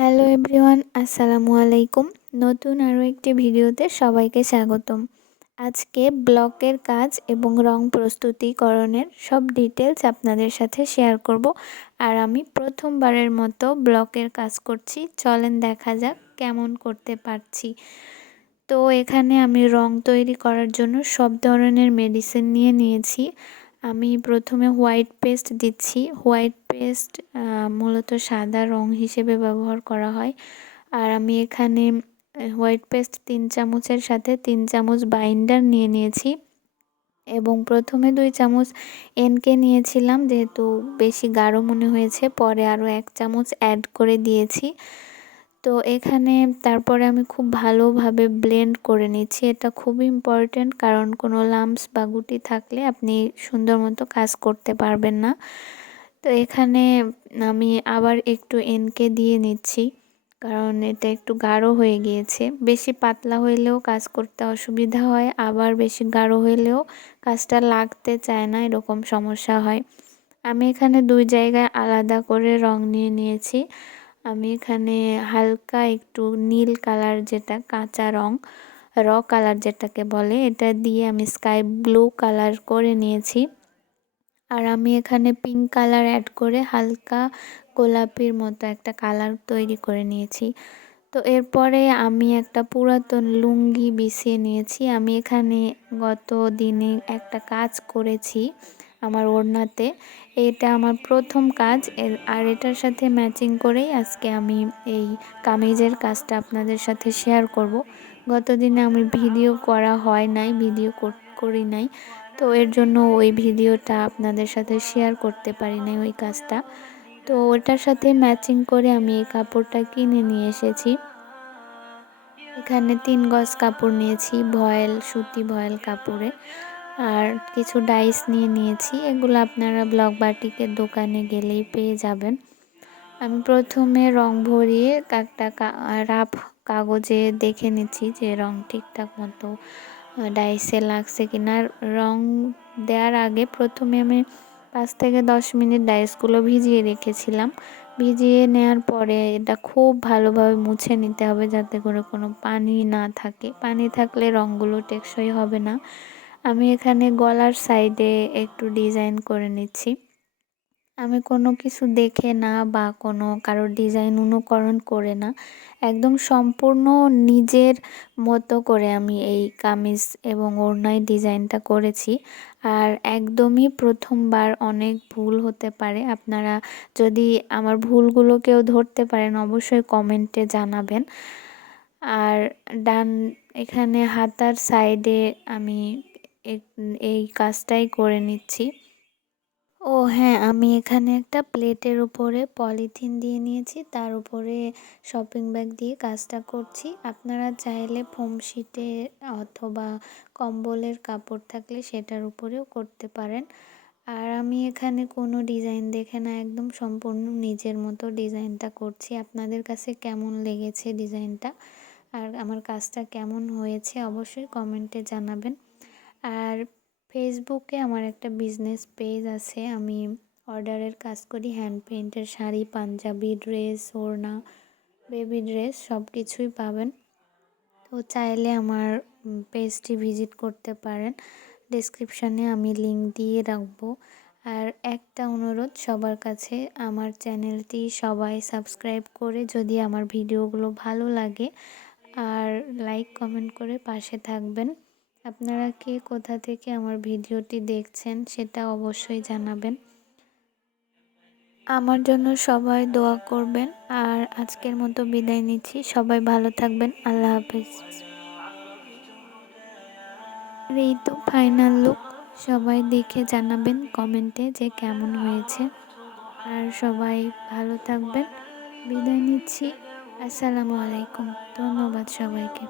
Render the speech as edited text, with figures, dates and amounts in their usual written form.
Hello everyone, আসসালামু আলাইকুম। নতুন আরও একটি ভিডিওতে সবাইকে স্বাগতম। আজকে ব্লকের কাজ এবং রং প্রস্তুতিকরণের সব ডিটেলস আপনাদের সাথে শেয়ার করব। আর আমি প্রথমবারের মতো ব্লকের কাজ করছি। চলেন দেখা যাক কেমন করতে পারছি। তো এখানে আমি রং তৈরি করার জন্য সব ধরনের মেডিসিন নিয়ে নিয়েছি। আমি প্রথমে হোয়াইট পেস্ট দিচ্ছি। হোয়াইট পেস্ট মূলত সাদা রং হিসেবে ব্যবহার করা হয়। আর আমি এখানে হোয়াইট পেস্ট 3 চামচের সাথে 3 চামচ বাইন্ডার নিয়ে নিয়েছি এবং প্রথমে 2 চামচ এনকে নিয়েছিলাম, যেহেতু বেশি গাঢ় মনে হয়েছে পরে আরও 1 চামচ অ্যাড করে দিয়েছি। তো এখানে তারপরে আমি খুব ভালোভাবে ব্লেন্ড করে নিচ্ছি। এটা খুবই ইম্পর্ট্যান্ট, কারণ কোনো লাম্পস বা গুটি থাকলে আপনি সুন্দর মতো কাজ করতে পারবেন না। তো এখানে আমি আবার একটু এনকে দিয়ে নিচ্ছি, কারণ এটা একটু গাঢ় হয়ে গিয়েছে। বেশি পাতলা হইলেও কাজ করতে অসুবিধা হয়, আবার বেশি গাঢ় হইলেও কাজটা লাগতে চায় না, এরকম সমস্যা হয়। আমি এখানে 2 জায়গায় আলাদা করে রং নিয়ে নিয়েছি। আমি এখানে হালকা একটু নীল কালার, যেটা কাঁচা রং, কালার যেটাকে বলে, এটা দিয়ে আমি স্কাই ব্লু কালার করে নিয়েছি। আর আমি এখানে পিঙ্ক কালার অ্যাড করে হালকা গোলাপির মতো একটা কালার তৈরি করে নিয়েছি। তো এরপরে আমি একটা পুরাতন লুঙ্গি বিছিয়ে নিয়েছি। আমি এখানে গত দিনে একটা কাজ করেছি আমার ওড়নাতে। এটা আমার প্রথম কাজ, আর এটার সাথে ম্যাচিং করেই আজকে আমি এই কামিজের কাজটা আপনাদের সাথে শেয়ার করব। গত দিনে আমি ভিডিও করা হয় নাই, ভিডিও করি নাই, তো এর জন্য ওই ভিডিওটা আপনাদের সাথে শেয়ার করতে পারি নাই ওই কাজটা। তো ওটার সাথে ম্যাচিং করে আমি এই কাপড়টা কিনে নিয়ে এসেছি। এখানে 3 গজ কাপড় নিয়েছি, ভয়েল, সুতি ভয়েল কাপড়ে। আর কিছু ডাইস নিয়ে নিয়েছি, এগুলো আপনারা ব্লক বাটিকের দোকানে গেলেই পেয়ে যাবেন। আমি প্রথমে রং ভরিয়ে একটা রাফ কাগজে দেখে নিচ্ছি যে রং ঠিকঠাক মতো ডাইসে লাগছে কিনা। রং দেওয়ার আগে প্রথমে আমি 5 থেকে 10 মিনিট ডাইসগুলো ভিজিয়ে রেখেছিলাম। ভিজিয়ে নেওয়ার পরে এটা খুব ভালোভাবে মুছে নিতে হবে, যাতে করে কোনো পানি না থাকে। পানি থাকলে রঙগুলো টেকসই হবে না। আমি এখানে গলার সাইডে একটু ডিজাইন করে নিচ্ছি। আমি কোনো কিছু দেখে না বা কোনো কারোর ডিজাইন অনুকরণ করে না, একদম সম্পূর্ণ নিজের মতো করে আমি এই কামিজ এবং ওড়নায় ডিজাইনটা করেছি। আর একদমই প্রথমবার, অনেক ভুল হতে পারে। আপনারা যদি আমার ভুলগুলো কেউ ধরতে পারেন অবশ্যই কমেন্টে জানাবেন। আর এখানে হাতার সাইডে আমি এই কাজটাই করে নিচ্ছি। ও হ্যাঁ, আমি এখানে একটা প্লেটের উপরে পলিথিন দিয়ে নিয়েছি, তার উপরে শপিং ব্যাগ দিয়ে কাজটা করছি। আপনারা চাইলে ফোম শিটে অথবা কম্বলের কাপড় থাকলে সেটার উপরেও করতে পারেন। আর আমি এখানে কোনো ডিজাইন দেখে না, একদম সম্পূর্ণ নিজের মতো ডিজাইনটা করছি। আপনাদের কাছে কেমন লেগেছে ডিজাইনটা আর আমার কাজটা কেমন হয়েছে অবশ্যই কমেন্টে জানাবেন। আর ফেসবুকে আমার একটা বিজনেস পেজ আছে, আমি অর্ডারের কাজ করি। হ্যান্ড পেইন্টের শাড়ি, পাঞ্জাবি, ড্রেস, ওড়না, বেবি ড্রেস সব কিছুই পাবেন। তো চাইলে আমার পেজটি ভিজিট করতে পারেন, ডেসক্রিপশানে আমি লিংক দিয়ে রাখবো। আর একটা অনুরোধ সবার কাছে, আমার চ্যানেলটি সবাই সাবস্ক্রাইব করে যদি আমার ভিডিওগুলো ভালো লাগে আর লাইক কমেন্ট করে পাশে থাকবেন। আপনারা কে কোথা থেকে আমার ভিডিওটি দেখছেন সেটা অবশ্যই জানাবেন। আমার জন্য সবাই দোয়া করবেন। আর আজকের মতো বিদায় নিচ্ছি, সবাই ভালো থাকবেন, আল্লাহ হাফেজ। এই তো ফাইনাল লুক, সবাই দেখে জানাবেন কমেন্টে যে কেমন হয়েছে। আর সবাই ভালো থাকবেন, বিদায় নিচ্ছি, আসসালামু আলাইকুম। ধন্যবাদ সবাইকে।